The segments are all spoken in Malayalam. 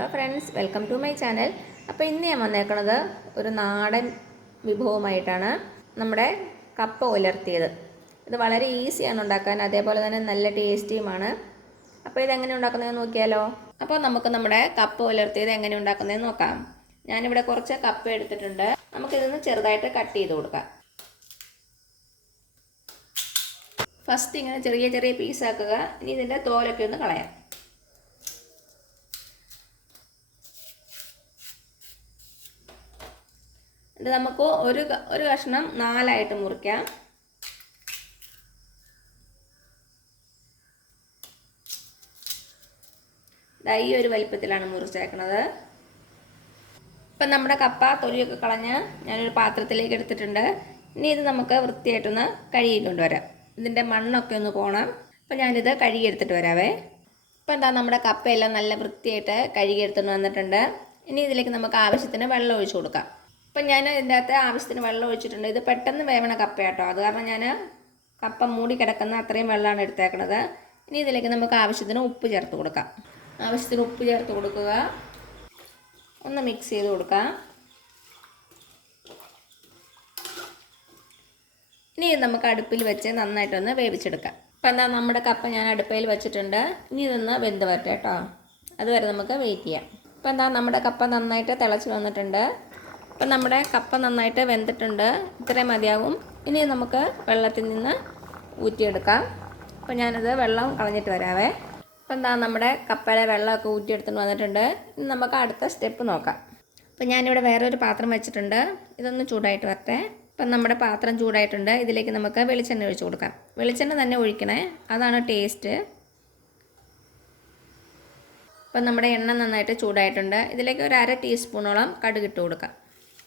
Hello friends, welcome to my channel. അപ്പോൾ ഇന്ന് ഞാൻ വന്നേക്കുന്നത് ഒരു നാടൻ വിഭവമായിട്ടാണ്. നമ്മുടെ കപ്പ ഉലർത്തിയത്. ഇത് വളരെ ഈസിയാണ് ഉണ്ടാക്കാൻ, അതേപോലെ തന്നെ നല്ല ടേസ്റ്റിയുമാണ്. അപ്പോൾ ഇതെങ്ങനെ ഉണ്ടാക്കുന്നതെന്ന് നോക്കിയാലോ. അപ്പോൾ നമുക്ക് നമ്മുടെ കപ്പ ഉലർത്തിയത് എങ്ങനെ ഉണ്ടാക്കുന്നതെന്ന് നോക്കാം. ഞാനിവിടെ കുറച്ച് കപ്പ എടുത്തിട്ടുണ്ട്. നമുക്കിതൊന്ന് ചെറുതായിട്ട് കട്ട് ചെയ്ത് കൊടുക്കാം. ഫസ്റ്റ് ഇങ്ങനെ ചെറിയ ചെറിയ പീസാക്കുക. ഇനി ഇതിൻ്റെ തോലൊക്കെ ഒന്ന് കളയാം. ഇത് നമുക്ക് ഒരു കഷ്ണം 4 മുറിക്കാം. ഈ ഒരു വലിപ്പത്തിലാണ് മുറിച്ചേക്കുന്നത്. ഇപ്പം നമ്മുടെ കപ്പ തൊലിയൊക്കെ കളഞ്ഞ് ഞാനൊരു പാത്രത്തിലേക്ക് എടുത്തിട്ടുണ്ട്. ഇനി ഇത് നമുക്ക് വൃത്തിയായിട്ടൊന്ന് കഴുകി കൊണ്ടുവരാം. ഇതിൻ്റെ മണ്ണൊക്കെ ഒന്ന് പോകണം. അപ്പം ഞാനിത് കഴുകിയെടുത്തിട്ട് വരാവേ. ഇപ്പം എന്താ, നമ്മുടെ കപ്പയെല്ലാം നല്ല വൃത്തിയായിട്ട് കഴുകിയെടുത്തുകൊണ്ട് വന്നിട്ടുണ്ട്. ഇനി ഇതിലേക്ക് നമുക്ക് ആവശ്യത്തിന് വെള്ളം ഒഴിച്ചു കൊടുക്കാം. ഇപ്പം ഞാൻ ഇതിൻ്റെ അകത്ത് ആവശ്യത്തിന് വെള്ളം ഒഴിച്ചിട്ടുണ്ട്. ഇത് പെട്ടെന്ന് വേവണ കപ്പ കേട്ടോ, അത് കാരണം ഞാൻ കപ്പ മൂടി കിടക്കുന്ന അത്രയും വെള്ളമാണ് എടുത്തേക്കണത്. ഇനി ഇതിലേക്ക് നമുക്ക് ആവശ്യത്തിന് ഉപ്പ് ചേർത്ത് കൊടുക്കാം. ആവശ്യത്തിന് ഉപ്പ് ചേർത്ത് കൊടുക്കുക. ഒന്ന് മിക്സ് ചെയ്ത് കൊടുക്കാം. ഇനി നമുക്ക് അടുപ്പിൽ വെച്ച് നന്നായിട്ടൊന്ന് വേവിച്ചെടുക്കാം. ഇപ്പം എന്താ, നമ്മുടെ കപ്പ ഞാൻ അടുപ്പയിൽ വെച്ചിട്ടുണ്ട്. ഇനി ഇതൊന്ന് വെന്ത് വരട്ടെ കേട്ടോ, അതുവരെ നമുക്ക് വെയിറ്റ് ചെയ്യാം. ഇപ്പം എന്താ, നമ്മുടെ കപ്പ നന്നായിട്ട് തിളച്ച് വന്നിട്ടുണ്ട്. അപ്പം നമ്മുടെ കപ്പ നന്നായിട്ട് വെന്തിട്ടുണ്ട്. ഇത്രയും മതിയാവും. ഇനി നമുക്ക് വെള്ളത്തിൽ നിന്ന് ഊറ്റിയെടുക്കാം. അപ്പം ഞാനത് വെള്ളം കളഞ്ഞിട്ട് വരാവേ. അപ്പം എന്താ, നമ്മുടെ കപ്പയിലെ വെള്ളമൊക്കെ ഊറ്റിയെടുത്തിട്ട് വന്നിട്ടുണ്ട്. ഇനി നമുക്ക് അടുത്ത സ്റ്റെപ്പ് നോക്കാം. അപ്പം ഞാനിവിടെ വേറൊരു പാത്രം വെച്ചിട്ടുണ്ട്. ഇതൊന്ന് ചൂടായിട്ട് വരട്ടെ. അപ്പം നമ്മുടെ പാത്രം ചൂടായിട്ടുണ്ട്. ഇതിലേക്ക് നമുക്ക് വെളിച്ചെണ്ണ ഒഴിച്ച് കൊടുക്കാം. വെളിച്ചെണ്ണ തന്നെ ഒഴിക്കണേ, അതാണ് ടേസ്റ്റ്. അപ്പം നമ്മുടെ എണ്ണ നന്നായിട്ട് ചൂടായിട്ടുണ്ട്. ഇതിലേക്ക് ഒരു 1/2 ടീസ്പൂണോളം കടുക് ഇട്ട് കൊടുക്കാം.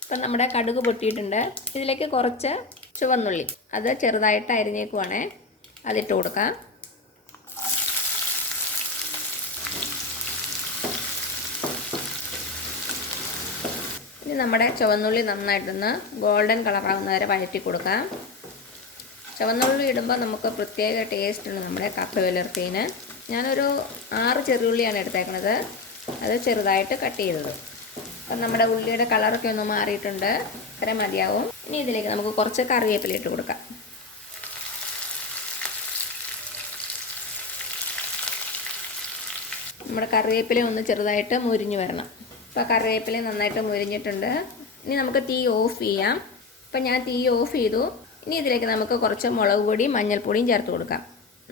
അപ്പം നമ്മുടെ കടുക് പൊട്ടിയിട്ടുണ്ട്. ഇതിലേക്ക് കുറച്ച് ചുവന്നുള്ളി, അത് ചെറുതായിട്ട് അരിഞ്ഞേക്കുവാണേ, അതിട്ട് കൊടുക്കാം. ഇനി നമ്മുടെ ചുവന്നുള്ളി നന്നായിട്ടൊന്ന് ഗോൾഡൻ കളറാകുന്ന വരെ വഴറ്റി കൊടുക്കാം. ചുവന്നുള്ളി ഇടുമ്പോൾ നമുക്ക് പ്രത്യേക ടേസ്റ്റ് ഉണ്ട് നമ്മുടെ കപ്പ ഉലർത്തിയതിന്. ഞാനൊരു 6 ചെറിയുള്ളിയാണ് എടുത്തേക്കുന്നത്, അത് ചെറുതായിട്ട് കട്ട് ചെയ്തത്. അപ്പം നമ്മുടെ ഉള്ളിയുടെ കളറൊക്കെ ഒന്ന് മാറിയിട്ടുണ്ട്. ഇത്രയും മതിയാവും. ഇനി ഇതിലേക്ക് നമുക്ക് കുറച്ച് കറിവേപ്പില ഇട്ട് കൊടുക്കാം. നമ്മുടെ കറിവേപ്പില ഒന്ന് ചെറുതായിട്ട് മുരിഞ്ഞു വരണം. അപ്പോൾ കറിവേപ്പില നന്നായിട്ട് മുരിഞ്ഞിട്ടുണ്ട്. ഇനി നമുക്ക് തീ ഓഫ് ചെയ്യാം. അപ്പം ഞാൻ തീ ഓഫ് ചെയ്തു. ഇനി ഇതിലേക്ക് നമുക്ക് കുറച്ച് മുളക് പൊടിയും മഞ്ഞൾപ്പൊടിയും ചേർത്ത് കൊടുക്കാം.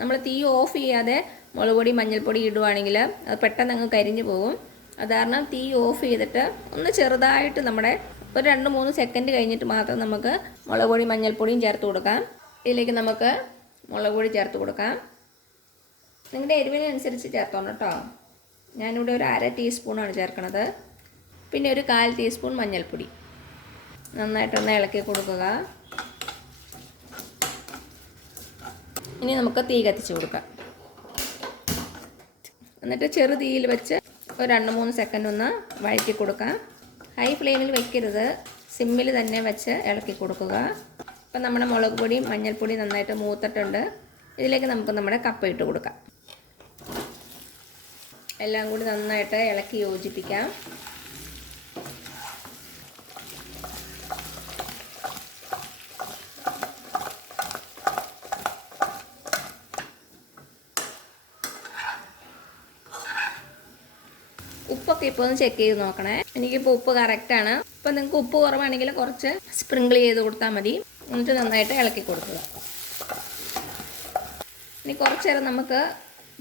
നമ്മൾ തീ ഓഫ് ചെയ്യാതെ മുളക് പൊടി മഞ്ഞൾപ്പൊടി ഇടുവാണെങ്കിൽ അത് പെട്ടെന്ന് അങ്ങ് കരിഞ്ഞു പോകും. അത് കാരണം തീ ഓഫ് ചെയ്തിട്ട് ഒന്ന് ചെറുതായിട്ട് നമ്മുടെ ഒരു 2-3 സെക്കൻഡ് കഴിഞ്ഞിട്ട് മാത്രം നമുക്ക് മുളക് പൊടി മഞ്ഞൾപ്പൊടിയും ചേർത്ത് കൊടുക്കാം. ഇതിലേക്ക് നമുക്ക് മുളക് പൊടി ചേർത്ത് കൊടുക്കാം. നിങ്ങളുടെ എരിവിനനുസരിച്ച് ചേർത്തോണം കേട്ടോ. ഞാനിവിടെ ഒരു 1/2 ടീസ്പൂണാണ് ചേർക്കണത്. പിന്നെ ഒരു 1/4 ടീസ്പൂൺ മഞ്ഞൾപ്പൊടി. നന്നായിട്ടൊന്ന് ഇളക്കി കൊടുക്കുക. ഇനി നമുക്ക് തീ കത്തിച്ച് കൊടുക്കാം. എന്നിട്ട് ചെറു തീയിൽ വെച്ച് ഒരു 2-3 സെക്കൻഡ് ഒന്ന് വഴറ്റി കൊടുക്കാം. ഹൈ ഫ്ലെയിമിൽ വയ്ക്കരുത്, സിമ്മിൽ തന്നെ വെച്ച് ഇളക്കി കൊടുക്കുക. അപ്പം നമ്മുടെ മുളക് പൊടി മഞ്ഞൾപ്പൊടി നന്നായിട്ട് മൂത്തിട്ടുണ്ട്. ഇതിലേക്ക് നമുക്ക് നമ്മുടെ കപ്പ ഇട്ട് കൊടുക്കാം. എല്ലാം കൂടി നന്നായിട്ട് ഇളക്കി യോജിപ്പിക്കാം. ഉപ്പൊക്കെ ഇപ്പോൾ ഒന്ന് ചെക്ക് ചെയ്ത് നോക്കണേ. എനിക്കിപ്പോൾ ഉപ്പ് കറക്റ്റാണ്. ഇപ്പം നിങ്ങൾക്ക് ഉപ്പ് കുറവാണെങ്കിൽ കുറച്ച് സ്പ്രിങ്കിൾ ചെയ്ത് കൊടുത്താൽ മതി. എന്നിട്ട് നന്നായിട്ട് ഇളക്കി കൊടുക്കുക. ഇനി കുറച്ച് നേരം നമുക്ക്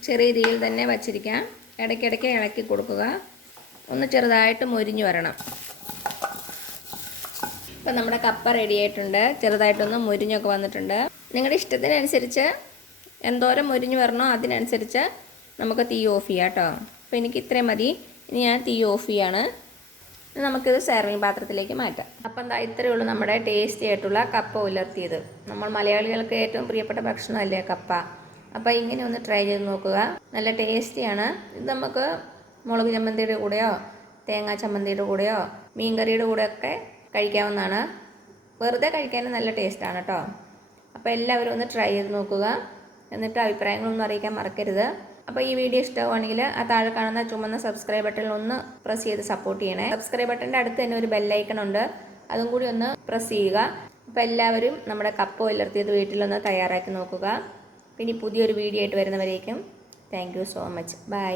ചെറിയ രീതിയിൽ തന്നെ വച്ചിരിക്കാം. ഇടയ്ക്കിടയ്ക്ക് ഇളക്കി കൊടുക്കുക. ഒന്ന് ചെറുതായിട്ട് മൊരിഞ്ഞു വരണം. ഇപ്പം നമ്മുടെ കപ്പ റെഡി ആയിട്ടുണ്ട്. ചെറുതായിട്ടൊന്ന് മൊരിഞ്ഞൊക്കെ വന്നിട്ടുണ്ട്. നിങ്ങളുടെ ഇഷ്ടത്തിനനുസരിച്ച് എന്തോരം മൊരിഞ്ഞു വരണോ അതിനനുസരിച്ച് നമുക്ക് തീ ഓഫ് ചെയ്യാം കേട്ടോ. അപ്പോൾ എനിക്ക് ഇത്രയും മതി. ഇനി ഞാൻ തീ ഓഫ് ചെയ്യാണ്. നമുക്കിത് സെർവിങ് പാത്രത്തിലേക്ക് മാറ്റാം. അപ്പം എന്താ, ഇത്രയേ ഉള്ളൂ നമ്മുടെ ടേസ്റ്റി ആയിട്ടുള്ള കപ്പ ഉലർത്തിയത്. നമ്മൾ മലയാളികൾക്ക് ഏറ്റവും പ്രിയപ്പെട്ട ഭക്ഷണമല്ലേ കപ്പ. അപ്പോൾ ഇങ്ങനെ ഒന്ന് ട്രൈ ചെയ്ത് നോക്കുക. നല്ല ടേസ്റ്റിയാണ്. ഇത് നമുക്ക് മുളക് ചമ്മന്തിയുടെ കൂടെയോ തേങ്ങാ ചമ്മന്തിയുടെ കൂടെയോ മീൻകറിയുടെ കൂടെയൊക്കെ കഴിക്കാവുന്നതാണ്. വെറുതെ കഴിക്കാനും നല്ല ടേസ്റ്റാണ് കേട്ടോ. അപ്പോൾ എല്ലാവരും ഒന്ന് ട്രൈ ചെയ്ത് നോക്കുക. എന്നിട്ട് അഭിപ്രായങ്ങളൊന്നും അറിയിക്കാൻ മറക്കരുത്. അപ്പോൾ ഈ വീഡിയോ ഇഷ്ടമാണെങ്കിൽ ആ താഴെ കാണുന്ന ചുമന്ന സബ്സ്ക്രൈബ് ബട്ടണിൽ ഒന്ന് പ്രസ് ചെയ്ത് സപ്പോർട്ട് ചെയ്യണേ. സബ്സ്ക്രൈബ് ബട്ടൻ്റെ അടുത്ത് തന്നെ ഒരു ബെല്ലൈക്കൺ ഉണ്ട്, അതും കൂടി ഒന്ന് പ്രസ് ചെയ്യുക. അപ്പോൾ എല്ലാവരും നമ്മുടെ കപ്പ ഉലർത്തിയത് വീട്ടിലൊന്ന് തയ്യാറാക്കി നോക്കുക. പിന്നെ പുതിയൊരു വീഡിയോ ആയിട്ട് വരുന്നവരേക്കും thank you so much. By.